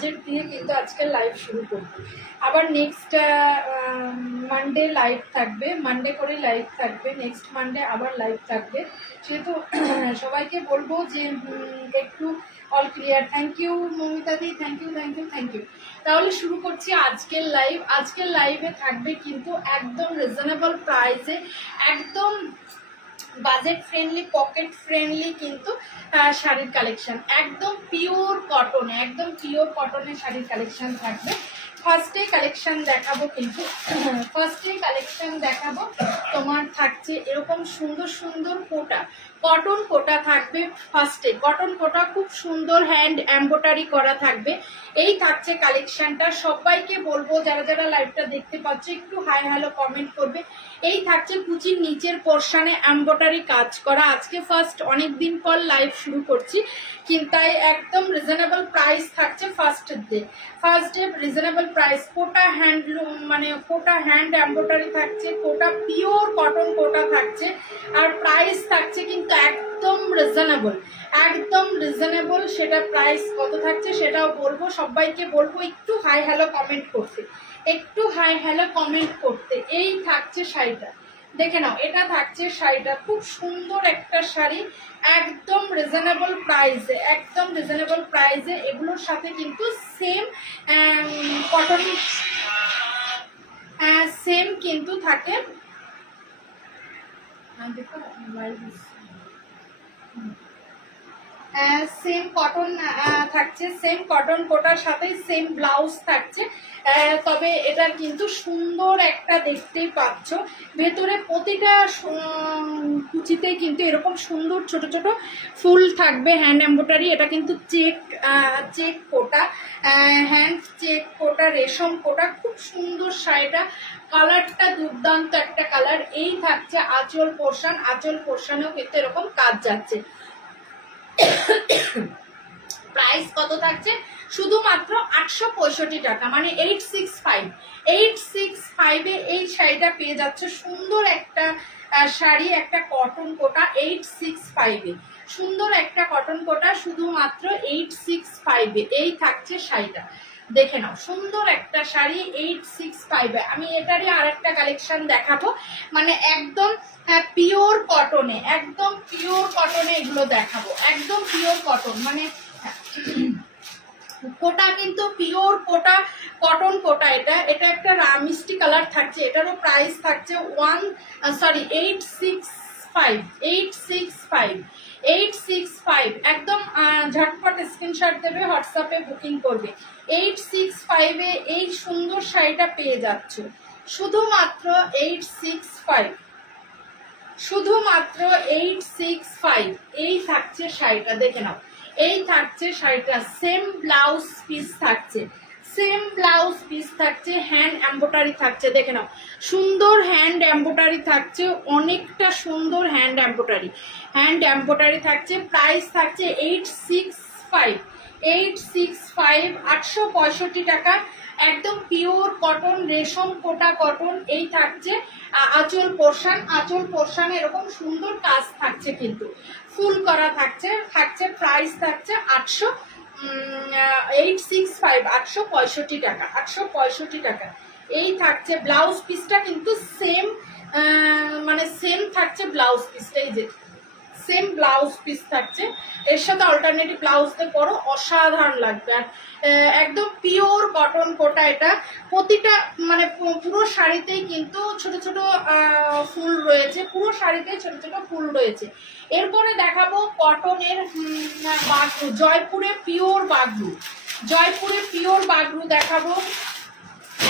দিয়ে কিন্তু আজকে লাইভ শুরু করব। আবার নেক্সট মানডে লাইভ থাকবে, মানডে করে লাইভ থাকবে, নেক্সট মানডে আবার লাইভ থাকবে। সেহেতু সবাইকে বলবো যে একটু অল ক্লিয়ার। থ্যাংক ইউ মমিতাদি, thank you thank you thank you. তাহলে শুরু করছি আজকের লাইভ। আজকের লাইভে থাকবে কিন্তু একদম রিজনেবল প্রাইসে, একদম বাজেট ফ্রেন্ডলি, পকেট ফ্রেন্ডলি কিন্তু শাড়ির কালেকশন, একদম পিওর কটনে, একদম পিওর কটনের শাড়ির কালেকশন থাকবে। ফার্স্টে কালেকশন দেখাবো, কিন্তু ফার্স্টে কালেকশন দেখাবো তোমার থাকছে এরকম সুন্দর সুন্দর কোটা, কটন কোটা থাকবে। ফার্স্টে কটন কোটা খুব সুন্দর হ্যান্ড এমব্রয়ডারি করা থাকবে। এই থাকছে কালেকশনটা। সবাইকে বলবো যারা যারা লাইভটা দেখতে পাচ্ছ একটু হাই হ্যালো কমেন্ট করবে। এই থাকছে কুচির নিচের পোর্শনে এমব্রয়ডারি কাজ করা। আজকে ফার্স্ট অনেক দিন পর লাইভ শুরু করছি, কিন্তু তাই একদম রিজনেবল প্রাইস থাকছে। First day reasonable price. Kota handloom মানে কোটা হ্যান্ড এমব্রয়ডারি থাকছে, কোটা পিওর কটন কোটা থাকছে, আর প্রাইস থাকছে কিন্তু একদম রিজনেবল, একদম রিজনেবল। সেটা প্রাইস কত থাকছে সেটাও বলবো। সবাইকে বলবো একটু হাই হ্যালো কমেন্ট করতে, একটু হাই হ্যালো কমেন্ট করতে। এই থাকছে শাড়িটা, দেখে নাও। এটা থাকছে শাড়িটা, খুব সুন্দর একটা শাড়ি, একদম রিজনেবল প্রাইসে, একদম রিজনেবল প্রাইসে। এগুলোর সাথে কিন্তু সেম কটন, সেম কিন্তু থাকে। দেখো সেম কটন থাকছে, সেম কটন কোটার সাথে সেম ব্লাউজ থাকছে। তবে এটার কিন্তু সুন্দর একটা দেখতেই পাচ্ছ, ভেতরে প্রতিটা কুচিতেই কিন্তু এরকম সুন্দর ছোট ছোট ফুল থাকবে, হ্যান্ড এমব্রয়ডারি। এটা কিন্তু চেক কোটা, হ্যান্ড চেক কোটা, রেশম কোটা, খুব সুন্দর শাড়িটা। কালারটা দুর্দান্ত একটা কালার। এই থাকছে আঁচল পোর্শন, আঁচল পোর্শনেও কিন্তু এরকম কাজ যাচ্ছে। প্রাইস কত থাকছে? শুধুমাত্র 865 টাকা, মানে 865 এই শাড়িটা পেয়ে যাচ্ছে। সুন্দর একটা শাড়ি, একটা কটন কোটা 865 সুন্দর একটা কটন কোটা শুধুমাত্র 865 এই থাকছে শাড়িটা। দেখে নাও, সুন্দর একটা শাড়ি 865 আমি এটারই আর একটা কালেকশন দেখাবো, মানে একদম পিওর কটনে, একদম পিওর কটনে এগুলো দেখাবো, একদম পিওর কটন, মানে কোটা কিন্তু পিওর কোটা, কটন কোটা। এটা একটা মিষ্টি কালার থাকছে। এটারও প্রাইস থাকছে 865 একদম ঝটপট স্ক্রিনশট দেবে, হোয়াটসঅ্যাপে বুকিং করবে। 865 এই সুন্দর শাড়িটা পেয়ে যাচ্ছ শুধুমাত্র 865, শুধুমাত্র 865 এই থাকছে শাড়িটা। দেখে নাও, এই থাকছে শাড়িটা। সেম ব্লাউজ পিস থাকছে, সেম ব্লাউজ পিস থাকছে, হ্যান্ড এমব্রয়ডারি থাকছে। দেখে নাও, সুন্দর হ্যান্ড এমব্রয়ডারি থাকছে, অনেকটা সুন্দর হ্যান্ড এমব্রয়ডারি, হ্যান্ড এমব্রয়ডারি থাকছে। প্রাইস থাকছে 865 865 টাকা। একদম পিওর কটন, রেশম কোটা কটন। এই থাকছে আঁচল পোর্শন, আঁচল পোর্শনে এরকম সুন্দর কাজ থাকছে, কিন্তু ফুল করা থাকছে। প্রাইস থাকছে 865 টাকা, 865 টাকা। এই থাকছে ব্লাউজ পিসটা কিন্তু সেম, মানে সেম থাকছে ব্লাউজ পিসটা। এই যে সেম ব্লাউজ পিস থাকছে, এর সাথে অল্টারনেটিভ ব্লাউজ দিয়ে পরো, অসাধারণ লাগবে। আর একদম পিওর কটন কোটা এটা। প্রতিটা মানে পুরো শাড়িতেই কিন্তু ছোট ছোট ফুল রয়েছে, পুরো শাড়িতে ছোট ছোট ফুল রয়েছে। এরপরে দেখাবো কটনের বাগরু, জয়পুরে পিওর বাগরু, জয়পুরে পিওর বাগরু দেখাবো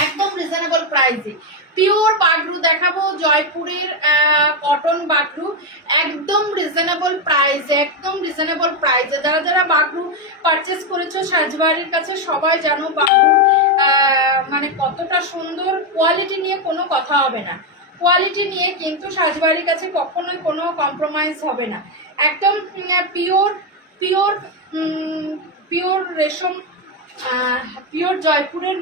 একদম রিজনেবল প্রাইসে। পিওর বাগরু দেখাবো, জয়পুরের কটন বাগরু, একদম রিজনেবল প্রাইসে, একদম রিজনেবল প্রাইসে। যারা যারা বাগরু পারচেস করেছো সাজবাড়ির কাছে সবাই জানো বাগরু মানে কতটা সুন্দর। কোয়ালিটি নিয়ে কোনো কথা হবে না, কোয়ালিটি নিয়ে কিন্তু সাজবাড়ির কাছে কখনোই কোনো কম্প্রোমাইজ হবে না। একদম পিওর পিওর পিওর রেশম, পিওর জয়পুরের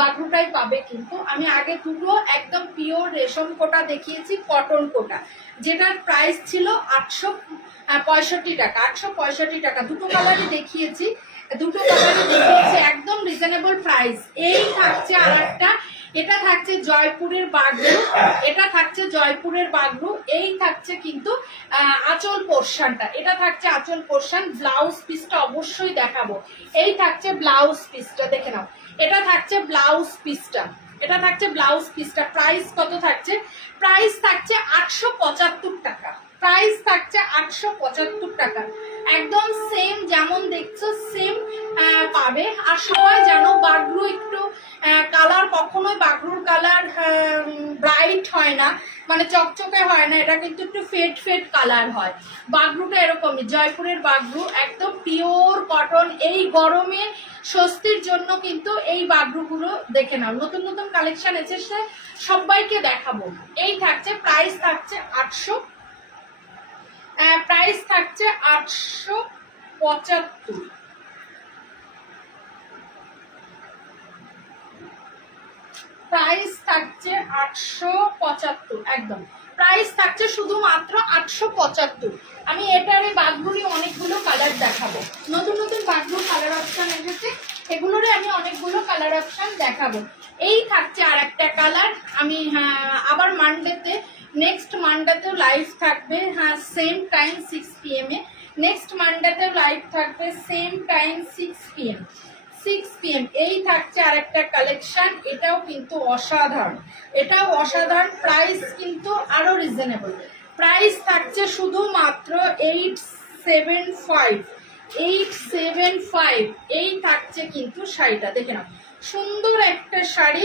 বাগরুটাই পাবে। কিন্তু আমি আগে দুটো একদম পিওর রেশম কোটা দেখিয়েছি, কটন কোটা, যেটার প্রাইস ছিল 865 টাকা, 865 টাকা। দুটো কালারই দেখিয়েছি, দুটো কালারই দেখিয়েছি, একদম রিজনেবল প্রাইস। এই থাকছে আর একটা, এটা থাকছে জয়পুরের বাগরু, এটা থাকছে জয়পুরের বাগরু। এই থাকছে কিন্তু আঁচল পোর্শনটা, এটা থাকছে আঁচল পোর্শন। ব্লাউজ পিসটা অবশ্যই দেখাবো। এই থাকছে ব্লাউজ পিসটা, দেখে নাও। এটা থাকছে ব্লাউজ পিসটা, এটা থাকছে ব্লাউজ পিসটা। প্রাইস কত থাকছে? প্রাইস থাকছে 875 টাকা। প্রাইস থাকছে 875 টাকা। একদম সেম যেমন দেখছো সেম পাবে। আর সবাই জানো বাগরু একটু কালার, কখনোই বাগরুর কালার ব্রাইট হয় না, মানে চকচকে হয় না, এটা কিন্তু একটু ফেড ফেড কালার হয়। বাগরুটা এরকমই, জয়পুরের বাগরু একদম পিওর কটন। এই গরমে স্বস্তির জন্য কিন্তু এই বাগরুগুলো দেখে নাও, নতুন নতুন কালেকশন এসেছে, সবাইকে দেখাবো। এই থাকছে, প্রাইস থাকছে 800, প্রাইস থাকছে 875। প্রাইস থাকছে 875, একদম প্রাইস থাকছে শুধুমাত্র 875। আমি এটারে বাগরুরই অনেকগুলো কালার দেখাবো, নতুন নতুন বাগরুর কালার অপশন এসেছে, এগুলোরে আমি অনেকগুলো কালার অপশন দেখাবো। এই থাকছে আর একটা কালার। আমি আবার মানডেতে, নেক্সট মানডেতেও লাইভ থাকবে, হ্যাঁ সেম টাইম 6 PM এ। নেক্সট মানডেতেও লাইভ থাকবে সেম টাইম 6 PM। এই থাকছে আরেকটা কালেকশন, এটাও কিন্তু অসাধারণ, এটাও অসাধারণ। প্রাইস কিন্তু আরো রিজনেবল, প্রাইস থাকছে শুধুমাত্র 875। এই থাকছে কিন্তু শাড়িটা, দেখে নাও, সুন্দর একটা শাড়ি।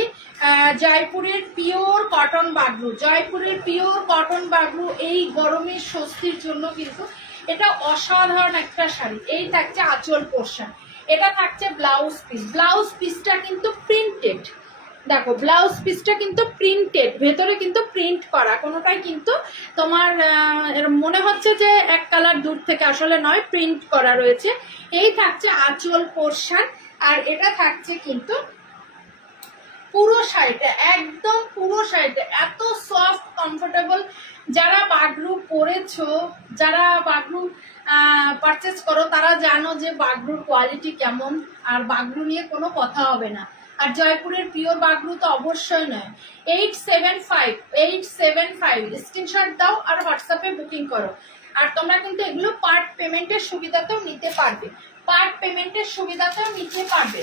জয়পুরের পিওর কটন বাগরু, জয়পুরের পিওর কটন বাগরু এই গরমের স্বস্তির জন্য কিন্তু এটা অসাধারণ একটা শাড়ি। এই থাকছে আঁচল পোর্শন, এটা থাকছে ব্লাউজ পিস। ব্লাউজ পিসটা কিন্তু প্রিন্টেড, দেখো ব্লাউজ পিসটা কিন্তু প্রিন্টেড, ভেতরে কিন্তু প্রিন্ট করা, কোনোটাই কিন্তু তোমার মনে হচ্ছে যে এক কালার দূর থেকে, আসলে নয়, প্রিন্ট করা রয়েছে। এই থাকছে আঁচল পোর্শন, আর এটা থাকছে কিন্তু পুরো শাড়িটা, একদম পুরো শাড়িটা এত সফট কমফোর্টেবল। যারা বাগরু পরেছো, যারা বাগরু পারচেস করো, তারা জানো যে বাগরুর কোয়ালিটি কেমন, আর বাগরু নিয়ে কোনো কথা হবে না। আর জয়পুরের পিওর বাগরু তো অবশ্যই নয়। 875 স্ক্রিনশট দাও আর হোয়াটসঅ্যাপে বুকিং করো। আর তোমরা কিন্তু এগুলো পার্ট পেমেন্টের সুবিধাতেও নিতে পারবে, পার্ট পেমেন্টের সুবিধাতেও নিতে পারবে।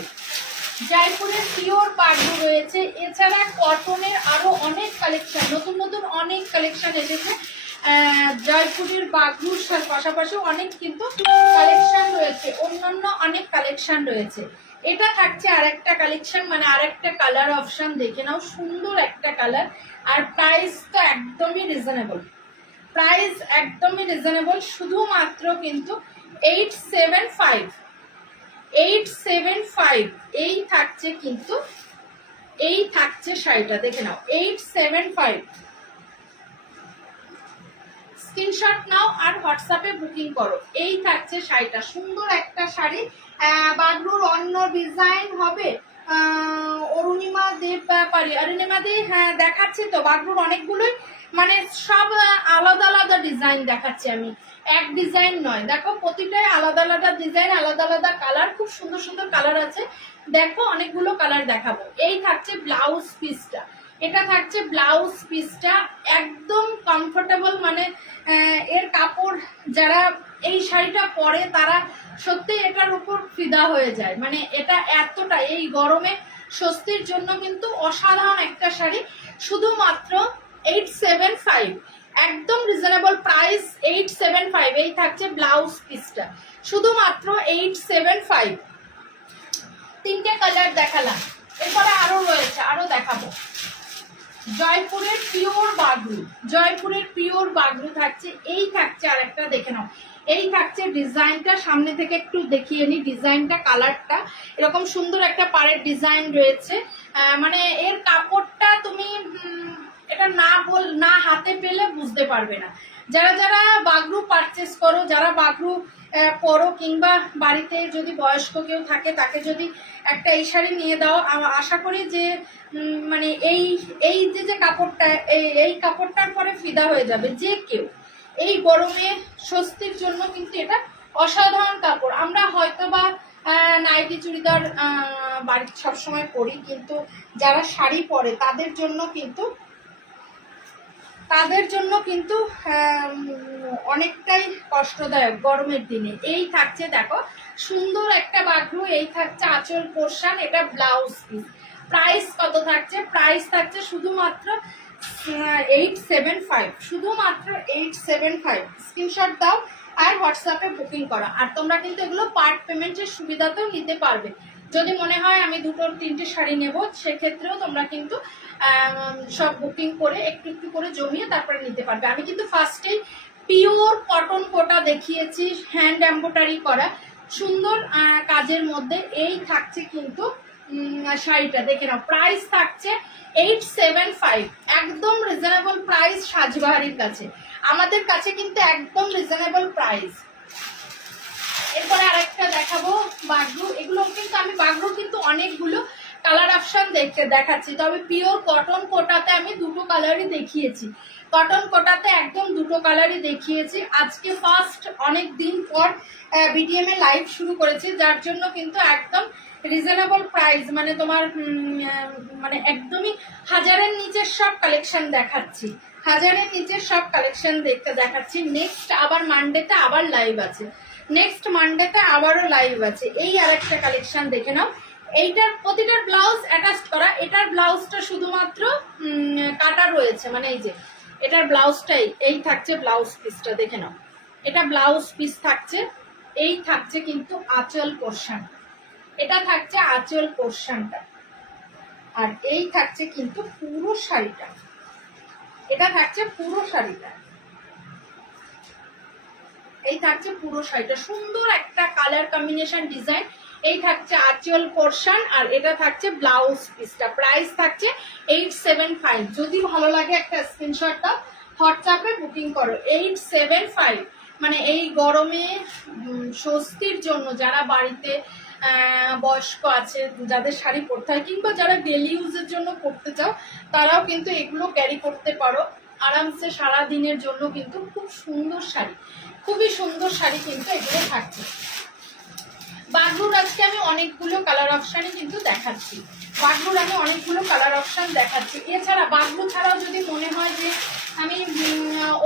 জয়পুরের পিওর বাগরু রয়েছে, এছাড়া কটনের আরো অনেক কালেকশন, নতুন নতুন অনেক কালেকশন এসেছে। জয়পুরের বাগরুর পাশাপাশি অনেক কিন্তু কালেকশন রয়েছে, অন্যান্য অনেক কালেকশন রয়েছে। এটা থাকছে আরেকটা কালেকশন, মানে আরেকটা কালার অপশন, দেখে নাও, সুন্দর একটা কালার। আর প্রাইসটা একদমই রিজনেবল, প্রাইস একদমই রিজনেবল, শুধুমাত্র কিন্তু 875। এই থাকছে কিন্তু, এই থাকছে শাড়িটা, দেখে নাও, 875। স্ক্রিনশট নাও আর হোয়াটসঅ্যাপে বুকিং করো। এই থাকছে শাড়িটা, সুন্দর একটা শাড়ি। বাগরুর অন্য ডিজাইন হবে, অরুণিমা দেব পারি, অরুণিমা দে, হ্যাঁ দেখাচ্ছি তো, বাগরুর অনেকগুলোই, মানে সব আলাদা আলাদা ডিজাইন দেখাচ্ছি আমি, এক ডিজাইন নয়। দেখো প্রতিটাই আলাদা আলাদা ডিজাইন, আলাদা আলাদা কালার, খুব সুন্দর সুন্দর কালার আছে। দেখো অনেকগুলো কালার দেখাবো। এই থাকছে ব্লাউজ পিসটা, এটা থাকছে ব্লাউজ পিসটা, একদম কমফোর্টেবল, মানে এর কাপড় যারা এই শাড়িটা পরে তারা সত্যি এটার উপর ফিদা হয়ে যায়, মানে এটা এতটা এই গরমে স্বস্তির জন্য কিন্তু অসাধারণ একটা শাড়ি। শুধুমাত্র 875, একদম রিজনেবল প্রাইস, 875। এই থাকছে ব্লাউজ পিসটা, শুধুমাত্র 875। তিনটে কালার দেখালাম, এরপরে আরো রয়েছে, আরো দেখাবো। জয়পুরের পিওর বাগরু, জয়পুরের পিওর বাগরু থাকছে। এই থাকছে আর একটা, দেখে নাও, এই থাকছে ডিজাইনটা, সামনে থেকে একটু দেখিয়ে নি ডিজাইনটা, কালারটা এরকম সুন্দর একটা পাড়ের ডিজাইন রয়েছে। মানে এর কাপড়টা তুমি এটা না হাতে পেলে বুঝতে পারবে না। যারা যারা বাগরু পারচেস করো, যারা বাগরু পরো, কিংবা বাড়িতে যদি বয়স্ক কেউ থাকে তাকে যদি একটা এই শাড়ি নিয়ে দাও, আশা করি যে মানে এই যে কাপড়টা, এই কাপড়টার পরে ফিদা হয়ে যাবে যে কেউ। এই গরমে স্বস্তির জন্য কিন্তু এটা অসাধারণ কাপড়। আমরা হয়তো বা নাইটি চুড়িদার বাড়িতে সবসময় পরি, কিন্তু যারা শাড়ি পরে তাদের জন্য কিন্তু অনেকটাই কষ্টদায়ক গরমের দিনে। এই থাকছে দেখো সুন্দর একটা বাঘরু, এই থাকছে আঁচল পোর্শন, এটা ব্লাউজ পিস। প্রাইস কত থাকছে? প্রাইস থাকছে শুধুমাত্র 875, শুধুমাত্র 875। স্ক্রিনশট দাও আর হোয়াটসঅ্যাপে বুকিং করা। আর তোমরা কিন্তু এগুলো পার্ট পেমেন্টের সুবিধাতেও নিতে পারবে। যদি মনে হয় আমি 2-3টে শাড়ি নেব, সেক্ষেত্রেও তোমরা কিন্তু সব বুকিং করে একটু একটু করে জমিয়ে তারপরে নিতে পারবে। আমি কিন্তু ফার্স্টেই পিওর কটন কোটা দেখিয়েছি, হ্যান্ড এমব্রয়ডারি করা সুন্দর কাজের মধ্যে। এই থাকছে কিন্তু শাড়িটা, দেখে নাও। প্রাইস থাকছে 875, একদম রিজনেবল প্রাইস সাজবাহারির কাছে। আমাদের কাছে কিন্তু একদম রিজনেবল প্রাইস। এরপরে আরেকটা দেখাবো বাঘরু। এগুলো কিন্তু আমি বাঘরু কিন্তু অনেকগুলো কালার অপশন দেখাচ্ছি, তবে পিওর কটন কোটাতে আমি দুটো কালারই দেখিয়েছি। কটন কোটাতে একদম দুটো কালারই দেখিয়েছি। আজকে ফার্স্ট অনেক দিন পর বিডিএম এ লাইভ শুরু করেছি, যার জন্য কিন্তু একদম রিজনেবল প্রাইস, মানে তোমার মানে একদমই হাজারের নিচের সব কালেকশন দেখাচ্ছি, হাজারের নিচের সব কালেকশন দেখাচ্ছি। নেক্সট আবার মানডেতে আবার লাইভ আছে, নেক্সট মানডেতে আবারও লাইভ আছে। এই আরেকটা কালেকশন দেখে নাও। এইটার প্রতিটার ব্লাউজ অ্যাটাচ করা, এটার ব্লাউজটা শুধুমাত্র কাটা রয়েছে, মানে এই যে এটার ব্লাউজটাই এই থাকছে, ব্লাউজ পিসটা দেখে নাও। এটা ব্লাউজ পিস থাকছে, এই থাকছে কিন্তু আঁচল পোর্শন, এটা থাকছে আঁচল পোর্শনটা, আর এই থাকছে কিন্তু পুরো শাড়িটা, এটা থাকছে পুরো শাড়িটা, এই থাকছে পুরো শাড়িটা। সুন্দর একটা কালার কম্বিনেশন ডিজাইন। এই থাকছে আঁচল পোর্শন আর এটা থাকছে ব্লাউজ পিসটা। প্রাইস থাকছে 875। যদি ভালো লাগে একটা স্ক্রিনশট দাও, হোয়াটসঅ্যাপে বুকিং করো। 875, মানে এই গরমে স্বস্তির জন্য যারা বাড়িতে বয়স্ক আছে, যাদের শাড়ি পরতে হয়, কিংবা যারা ডেলি ইউজের জন্য পরতে চাও, তারাও কিন্তু এগুলো ক্যারি করতে পারো আরামসে সারা দিনের জন্য। কিন্তু খুব সুন্দর শাড়ি, খুবই সুন্দর শাড়ি কিন্তু এগুলো থাকছে। বাঘরুর আজকে আমি অনেকগুলো কালার অপশানই কিন্তু দেখাচ্ছি, বাঘরুর আমি অনেকগুলো কালার অপশান দেখাচ্ছি। এছাড়া বাঘরু ছাড়াও যদি মনে হয় যে আমি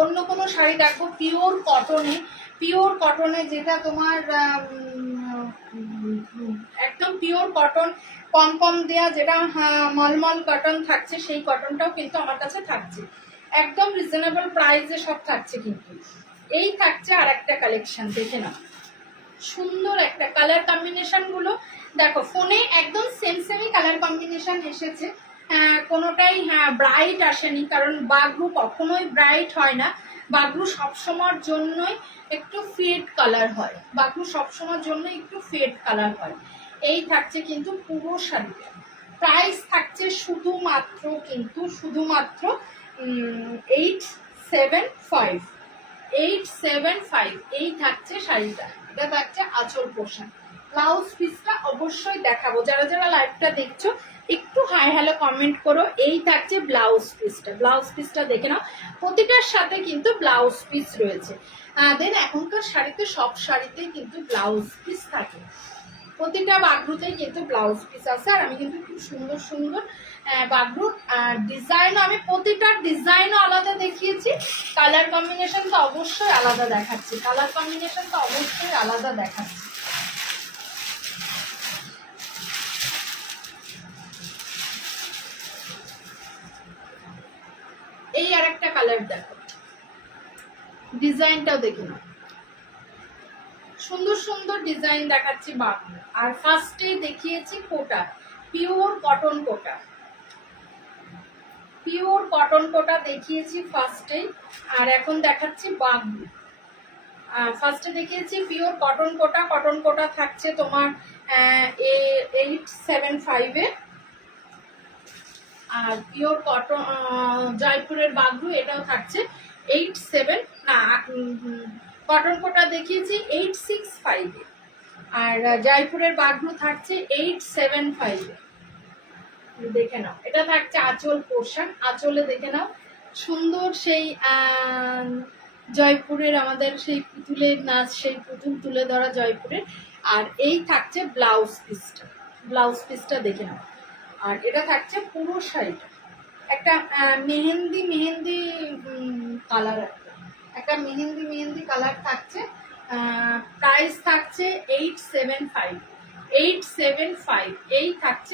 অন্য কোনো শাড়ি দেখবো পিওর কটনে, পিওর কটনে যেটা তোমার একদম পিওর কটন, কম কম দেয়া, যেটা মলমল কটন থাকছে, সেই কটনটাও কিন্তু আমার কাছে থাকছে। একদম রিজনেবল প্রাইসে সব থাকছে কিন্তু। এই থাকছে আর একটা কালেকশন, দেখে নাও। সুন্দর একটা কালার কম্বিনেশন গুলো দেখো, ফোনে একদম সেম সেমই কালার কম্বিনেশন এসেছে, কোনোটাই ব্রাইট আসেনি, কারণ বাঘরু কখনোই ব্রাইট হয় না। বাঘরু সবসময়ের জন্যই একটু ফেড কালার হয়, বাঘরু সবসময়ের জন্য একটু ফেড কালার হয়। এই থাকছে কিন্তু পুরো শাড়িটা। প্রাইস থাকছে শুধুমাত্র 875, 875। এই থাকছে শাড়িটা, এটা থাকছে আঁচল পোর্শন। ব্লাউজ পিসটা অবশ্যই দেখাবো, যারা যারা লাইভটা দেখছো একটু হাই হ্যালো কমেন্ট করো। এই থাকছে ব্লাউজ পিসটা, ব্লাউজ পিসটা দেখে নাও। প্রতিটার সাথে কিন্তু ব্লাউজ পিস রয়েছে। দেন এখনকার শাড়িতে সব শাড়িতেই কিন্তু ব্লাউজ পিস থাকে, প্রতিটা বাঘরুতেই কিন্তু ব্লাউজ পিস আছে। আর আমি কিন্তু খুব সুন্দর সুন্দর বাঘরুর ডিজাইনও, আমি প্রতিটার ডিজাইনও আলাদা দেখিয়েছি, কালার কম্বিনেশন তো অবশ্যই আলাদা দেখাচ্ছি, কালার কম্বিনেশন তো অবশ্যই আলাদা দেখাচ্ছি। এই আর একটা কালার দেখো, ডিজাইনটাও দেখে নাও। সুন্দর সুন্দর ডিজাইন দেখাচ্ছি বাঘরু। আর ফার্স্টে দেখিয়েছি কোটা, পিওর কটন কোটা, পিওর কটন কোটা দেখিয়েছি ফার্স্টে। আর এখন দেখাচ্ছি বাঘরু। ফার্স্টে দেখিয়েছি পিওর কটন কোটা, কটন কোটা থাকছে তোমার 875-এ। আর পিওর কটন জয়পুরের বাঘরু, এটাও থাকছে 87, না কটন কোটা দেখিয়েছি 865-এ। আর জয়পুরের বাঘরু থাকছে 875-এ। দেখে নাও, এটা থাকছে আঁচল পোর্শন, আঁচলে দেখে নাও সুন্দর সেই জয়পুরের আমাদের সেই পুতুলের নাচ, সেই পুতুল তুলে ধরা জয়পুরের আর এই থাকছে ব্লাউজ পিসটা দেখে নাও। আর এটা থাকছে পুরো শাড়িটা একটা মেহেন্দি কালার, একটা মেহেন্দি কালার থাকছে। প্রাইস থাকছে 875 এই থাকছে।